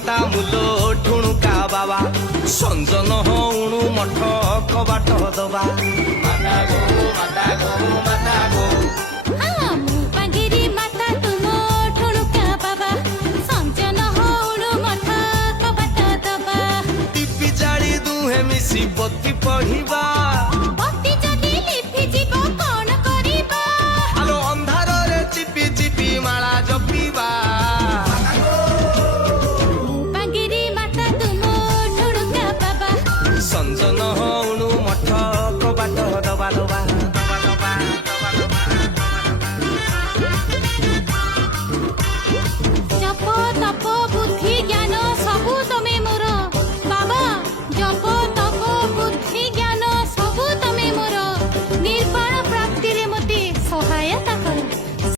माता मूलो ठुणुका बाबा संजन हणु मठ कबाट दबा माता गो माता गो माता गो